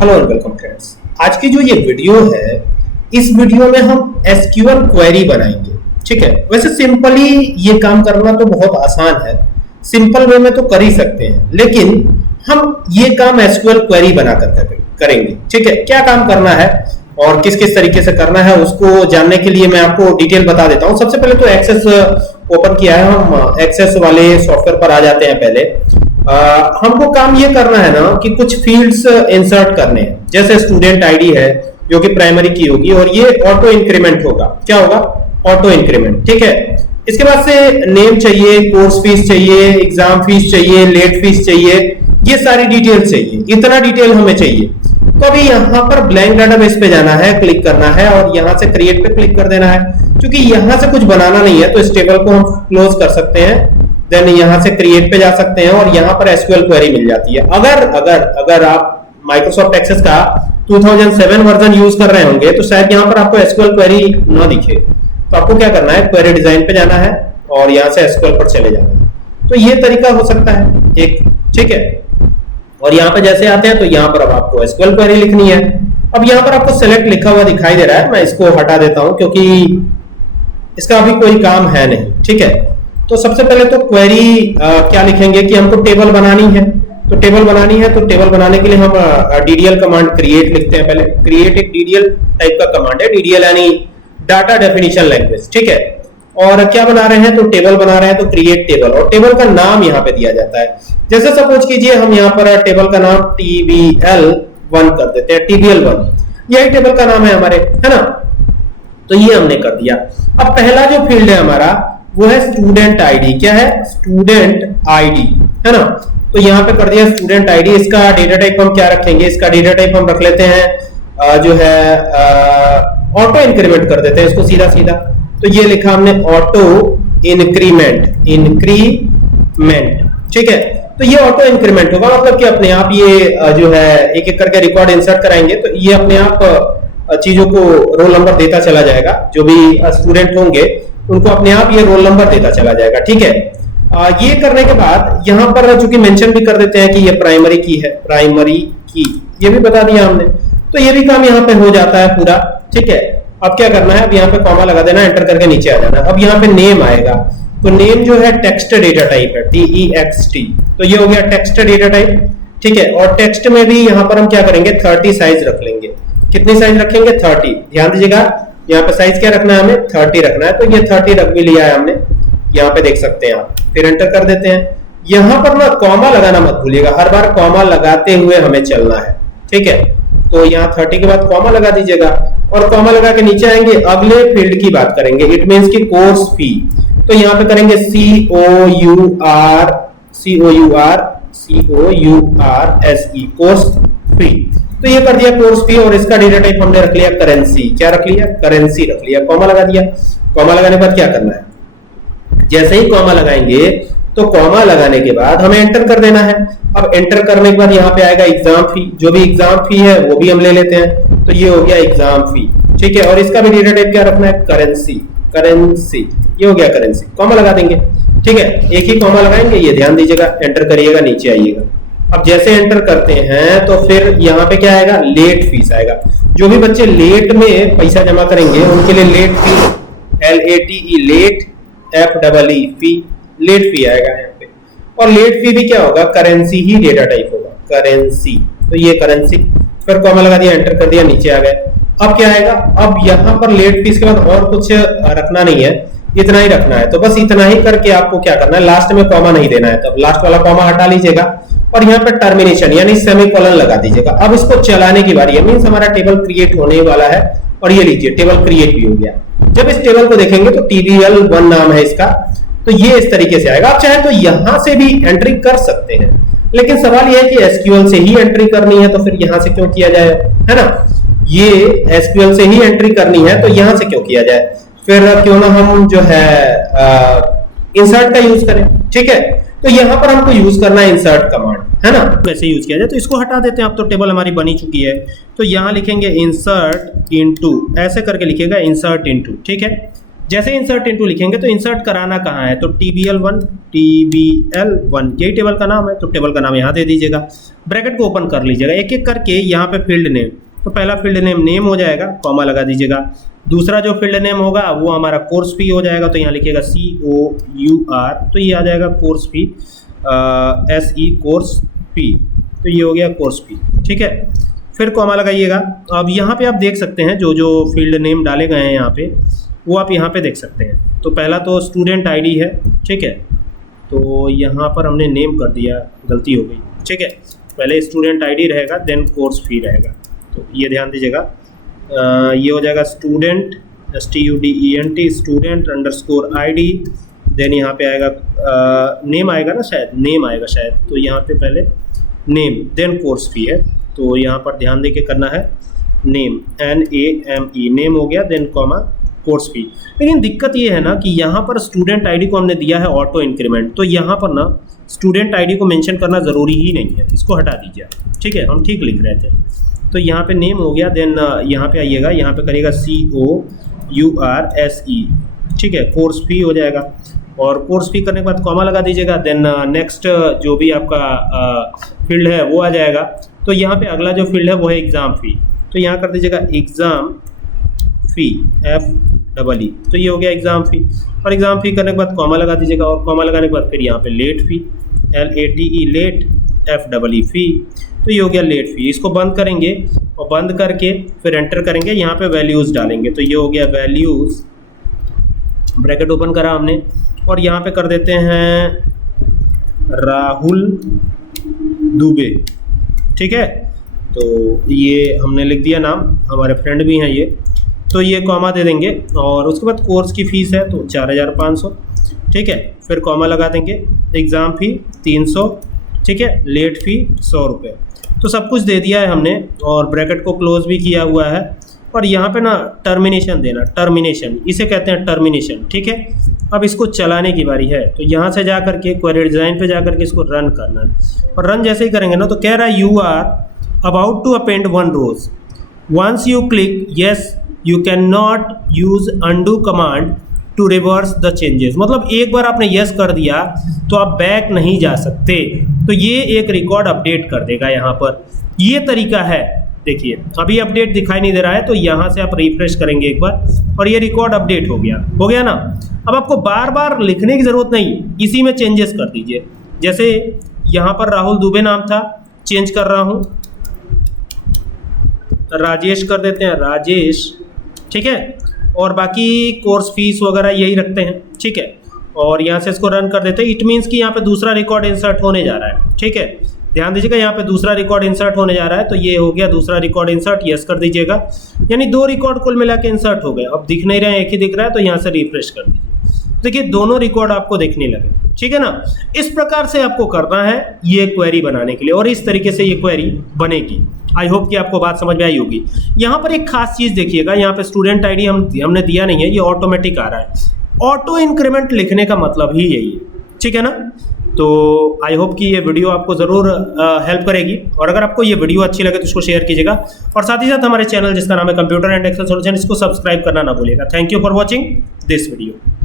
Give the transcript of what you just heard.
Hello and welcome friends. आज की जो ये वीडियो है, इस वीडियो में हम एसक्यूएल क्वेरी बनाएंगे। ठीक है, वैसे सिंपली ये काम करना तो बहुत आसान है, सिंपल वे में तो कर ही सकते हैं, लेकिन हम ये काम एसक्यूएल क्वेरी बनाकर करेंगे। ठीक है, क्या काम करना है और किस किस तरीके से करना है उसको जानने के लिए मैं आपको डिटेल बता देता हूं। सबसे पहले तो एक्सेस ओपन किया है, हम एक्सेस वाले सॉफ्टवेयर पर आ जाते हैं। पहले हमको काम ये करना है ना कि कुछ फील्ड्स इंसर्ट करने हैं, जैसे स्टूडेंट आईडी है जो कि प्राइमरी की होगी और ये ऑटो इंक्रीमेंट होगा। क्या होगा? Auto increment. ठीक है, इसके बाद से नेम चाहिए, कोर्स फीस चाहिए, एग्जाम फीस चाहिए, लेट फीस चाहिए, ये सारी डिटेल चाहिए। इतना डिटेल हमें चाहिए। तो अभी यहाँ पर ब्लैंक डाटाबेस पे जाना है, क्लिक करना है और यहाँ से क्रिएट पे क्लिक कर देना है। क्योंकि यहाँ से कुछ बनाना नहीं है तो इस टेबल को हम क्लोज कर सकते हैं, देन यहाँ से क्रिएट पे जा सकते हैं और यहाँ पर एसक्यूएल क्वेरी मिल जाती है। अगर आप माइक्रोसॉफ्ट एक्सेस का 2007 वर्जन यूज कर रहे होंगे तो शायद यहाँ पर आपको एसक्यूएल क्वेरी ना दिखे। तो आपको क्या करना है, क्वेरी डिजाइन पे जाना है और यहाँ से एसक्यूएल पर चले जाना है। तो ये तरीका हो सकता है एक। ठीक है, और यहाँ पे जैसे आते हैं तो यहाँ पर अब आपको एसक्यूएल क्वेरी लिखनी है। अब यहाँ पर आपको सेलेक्ट लिखा हुआ दिखाई दे रहा है, मैं इसको हटा देता हूं क्योंकि इसका अभी कोई काम है नहीं। ठीक है, तो सबसे पहले तो क्वेरी क्या लिखेंगे कि हमको टेबल बनानी है। तो टेबल बनानी है तो टेबल बनाने के लिए हम डीडीएल कमांड क्रिएट लिखते हैं। पहले क्रिएट एक डीडीएल टाइप का कमांड है, डीडीएल यानी डाटा डेफिनेशन लैंग्वेज। ठीक है, और क्या बना रहे हैं तो टेबल बना रहे हैं तो क्रिएट टेबल, और टेबल का नाम यहाँ पे दिया जाता है। जैसे सपोज कीजिए हम यहाँ पर टेबल का नाम TBL1 कर देते हैं, TBL1 यही टेबल का नाम है हमारे, है ना। तो ये हमने कर दिया। अब पहला जो फील्ड है हमारा वो है स्टूडेंट आईडी। क्या है? स्टूडेंट आईडी, है ना। तो यहाँ पे कर दिया स्टूडेंट आईडी। इसका डेटा टाइप हम क्या रखेंगे? इसका डेटा टाइप हम रख लेते हैं जो है ऑटो इंक्रीमेंट कर देते हैं इसको सीधा सीधा। तो ये लिखा हमने ऑटो इंक्रीमेंट, इंक्रीमेंट। ठीक है, तो ये ऑटो इंक्रीमेंट होगा, मतलब कि अपने आप ये जो है एक एक करके रिकॉर्ड इंसर्ट कराएंगे तो ये अपने आप चीजों को रोल नंबर देता चला जाएगा। जो भी स्टूडेंट होंगे उनको अपने आप ये रोल नंबर देता चला जाएगा। ठीक है, ये करने के बाद यहाँ पर चूंकि मेंशन भी कर देते हैं कि ये प्राइमरी की है, प्राइमरी की ये भी बता दिया हमने। तो ये भी काम यहाँ पे हो जाता है पूरा। ठीक है, अब क्या करना है, अब यहाँ पे कॉमा लगा देना, एंटर करके नीचे आ जाना। अब यहाँ पे नेम आएगा, तो नेम जो है टेक्स्ट डेटा टाइप है, TEXT। तो ये हो गया टेक्स्ट डेटा टाइप। ठीक है, और टेक्स्ट में भी यहाँ पर हम क्या करेंगे, 30 साइज रख लेंगे। कितनी साइज रखेंगे? 30। ध्यान दीजिएगा, यहाँ पे साइज क्या रखना है हमें? 30 रखना है। तो ये 30 रख भी लिया है हमने, यहाँ पे देख सकते हैं आप। फिर एंटर कर देते हैं। यहाँ पर ना कॉमा लगाना मत भूलिएगा, हर बार कॉमा लगाते हुए हमें चलना है। ठीक है, तो यहाँ 30 के बाद कॉमा लगा दीजिएगा और कॉमा लगा के नीचे आएंगे, अगले फील्ड की बात करेंगे। इट मींस की कोर्स फी। तो यहाँ पे करेंगे COURSE, कोर्स फी। तो ये कर दिया कोर्स फी, और इसका डेटा टाइप हमने रख लिया करेंसी। क्या रख लिया? करेंसी रख लिया। कॉमा लगा दिया। कॉमा लगाने के बाद क्या करना है, जैसे ही कॉमा लगाएंगे तो कॉमा लगाने के बाद हमें एंटर कर देना है। अब एंटर करने के बाद यहाँ पे आएगा एग्जाम फी। जो भी एग्जाम फी है वो भी हम ले लेते हैं। तो ये हो गया एग्जाम फी। ठीक है, और इसका भी डेटा टाइप क्या रखना है? Currency, currency. ये हो गया करेंसी। कॉमा लगा देंगे। ठीक है, एक ही कॉमा लगाएंगे, ये ध्यान दीजिएगा। एंटर करिएगा, नीचे आइएगा। अब जैसे एंटर करते हैं तो फिर यहाँ पे क्या आएगा? लेट फीस आएगा। जो भी बच्चे लेट में पैसा जमा करेंगे उनके लिए late fees, LATE, late, FEE, fee, late fee आएगा यहाँ पे। और लेट फी भी क्या होगा? करेंसी ही डेटा टाइप होगा, करेंसी। तो ये करेंसी। फिर कॉमा लगा दिया, एंटर कर दिया, नीचे आ गए। अब क्या आएगा? अब यहाँ पर लेट फीस के बाद और कुछ रखना नहीं है, इतना ही रखना है। तो बस इतना ही करके आपको क्या करना है, लास्ट में कॉमा नहीं देना है। तो लास्ट वाला कॉमा हटा लीजिएगा और यहाँ पे टर्मिनेशन यानी सेमीकोलन लगा दीजिएगा। अब इसको चलाने की बारी है, मींस हमारा टेबल क्रिएट होने वाला है। और ये लीजिए, टेबल क्रिएट भी हो गया। जब इस टेबल को देखेंगे तो TBL1 नाम है इसका। तो ये इस तरीके से आएगा। आप चाहे तो यहां से भी एंट्री कर सकते हैं, लेकिन सवाल यह है कि एसक्यूएल से ही एंट्री करनी है, तो फिर यहां से क्यों किया जाए, है ना। ये एसक्यूएल से ही एंट्री करनी है तो यहां से क्यों किया जाए, फिर क्यों ना हम जो है इंसर्ट का यूज करें। ठीक है, तो यहां पर हमको यूज करना है इंसर्ट कमांड, है ना। कैसे यूज किया जाए, तो इसको हटा देते हैं। अब तो टेबल हमारी बनी चुकी है। तो यहां लिखेंगे इंसर्ट इनटू, ऐसे करके लिखिएगा इंसर्ट इनटू। ठीक है, जैसे इंसर्ट इनटू लिखेंगे तो इंसर्ट कराना कहाँ है, तो TBL1 TBL1 यही टेबल का नाम है, तो टेबल का नाम यहाँ दे दीजिएगा, ब्रैकेट को ओपन कर लीजिएगा एक एक करके। यहाँ पे फील्ड नेम, तो पहला फील्ड नेम नेम हो जाएगा, कॉमा लगा दीजिएगा। दूसरा जो फील्ड नेम होगा वो हमारा कोर्स फी हो जाएगा, तो यहाँ लिखिएगा COUR, तो ये आ जाएगा course fee, SE course fee, तो ये हो गया कोर्स फी, ठीक है। फिर कॉमा लगाइएगा। अब यहाँ पे आप देख सकते हैं जो जो फील्ड नेम डाले गए हैं यहाँ पे, वो आप यहाँ पे देख सकते हैं। तो पहला तो स्टूडेंट आईडी है, ठीक है, तो यहाँ पर हमने नेम कर दिया, गलती हो गई, ठीक है। पहले स्टूडेंट आईडी रहेगा, देन कोर्स फी रहेगा, तो ये ध्यान दीजिएगा। ये हो जाएगा student STUDENT student underscore ID, then यहाँ पे आएगा नेम आएगा ना, शायद नेम आएगा शायद, तो यहाँ पे पहले नेम देन कोर्स फी है, तो यहाँ पर ध्यान देके करना है नेम NAME, नेम हो गया, देन कॉमा कोर्स फी। लेकिन दिक्कत ये है ना कि यहाँ पर स्टूडेंट आईडी को हमने दिया है ऑटो इंक्रीमेंट, तो यहाँ पर ना स्टूडेंट आईडी को मेंशन करना ज़रूरी ही नहीं है, इसको हटा दीजिए, ठीक है, हम ठीक लिख रहे थे। तो यहाँ पे नेम हो गया, देन यहाँ पे आइएगा, यहाँ पे करिएगा COURSE, ठीक है, कोर्स फी हो जाएगा, और कोर्स फी करने के बाद कॉमा लगा दीजिएगा, देन नेक्स्ट जो भी आपका फील्ड है वो आ जाएगा। तो यहाँ पे अगला जो फील्ड है वो है एग्ज़ाम फ़ी, तो यहाँ कर दीजिएगा एग्ज़ाम फ़ी FEE, तो ये हो गया एग्ज़ाम फ़ी। और एग्ज़ाम फ़ी करने के बाद कॉमा लगा दीजिएगा, और कॉमा लगाने के बाद फिर यहाँ पे लेट फ़ी LATE लेट FEE फ़ी, तो ये हो गया लेट फ़ी। इसको बंद करेंगे और बंद करके फिर एंटर करेंगे, यहाँ पे वैल्यूज़ डालेंगे, तो ये हो गया वैल्यूज़, ब्रैकेट ओपन करा हमने, और यहाँ पे कर देते हैं राहुल दुबे, ठीक है, तो ये हमने लिख दिया नाम, हमारे फ्रेंड भी हैं ये, तो ये कॉमा दे देंगे, और उसके बाद कोर्स की फ़ीस है तो 4500, ठीक है, फिर कॉमा लगा देंगे, एग्ज़ाम फ़ी 300, ठीक है, लेट फ़ी 100 रुपये, तो सब कुछ दे दिया है हमने, और ब्रैकेट को क्लोज भी किया हुआ है। और यहाँ पे ना टर्मिनेशन देना, टर्मिनेशन इसे कहते हैं टर्मिनेशन, ठीक है। अब इसको चलाने की बारी है, तो यहाँ से जा करके क्वेरी डिज़ाइन पे जा करके इसको रन करना है, और रन जैसे ही करेंगे ना तो कह रहा है you are about to append 1 rows, once you click yes you can not use undo command to reverse the changes, मतलब एक बार आपने येस कर दिया तो आप बैक नहीं जा सकते, तो ये एक रिकॉर्ड अपडेट कर देगा यहाँ पर। ये तरीका है, देखिए अभी अपडेट दिखाई नहीं दे रहा है, तो यहाँ से आप रिफ्रेश करेंगे एक बार और ये रिकॉर्ड अपडेट हो गया ना। अब आपको बार बार लिखने की ज़रूरत नहीं, इसी में चेंजेस कर दीजिए। जैसे यहाँ पर राहुल दुबे नाम था, चेंज कर रहा हूँ, राजेश कर देते हैं, राजेश, ठीक है, और बाकी कोर्स फीस वगैरह यही रखते हैं, ठीक है, और यहाँ से इसको रन कर देते हैं। इट मीन्स कि यहाँ पे दूसरा रिकॉर्ड इंसर्ट होने जा रहा है, ठीक है, ध्यान दीजिएगा, यहाँ पे दूसरा रिकॉर्ड इंसर्ट होने जा रहा है, तो ये हो गया दूसरा रिकॉर्ड इंसर्ट, यस कर दीजिएगा, यानी 2 रिकॉर्ड कुल मिला के इंसर्ट हो गए। अब दिख नहीं रहे हैं, एक ही दिख रहा है, तो यहाँ से रिफ्रेश कर दीजिए, देखिए दोनों रिकॉर्ड आपको देखने लगे, ठीक है ना। इस प्रकार से आपको करना है ये क्वेरी बनाने के लिए, और इस तरीके से ये क्वेरी बनेगी। आई होप कि आपको बात समझ में आई होगी। यहाँ पर एक खास चीज़ देखिएगा, यहाँ पे स्टूडेंट आईडी हमने दिया नहीं है, ये ऑटोमेटिक आ रहा है। ऑटो इंक्रीमेंट लिखने का मतलब ही यही है, ठीक है ना। तो आई होप कि ये वीडियो आपको ज़रूर हेल्प करेगी, और अगर आपको ये वीडियो अच्छी लगे तो इसको शेयर कीजिएगा, और साथ ही साथ हमारे चैनल जिसका नाम है कंप्यूटर एंड एक्सेल सॉल्यूशन, इसको सब्सक्राइब करना ना भूलिएगा। Thank you for watching this video.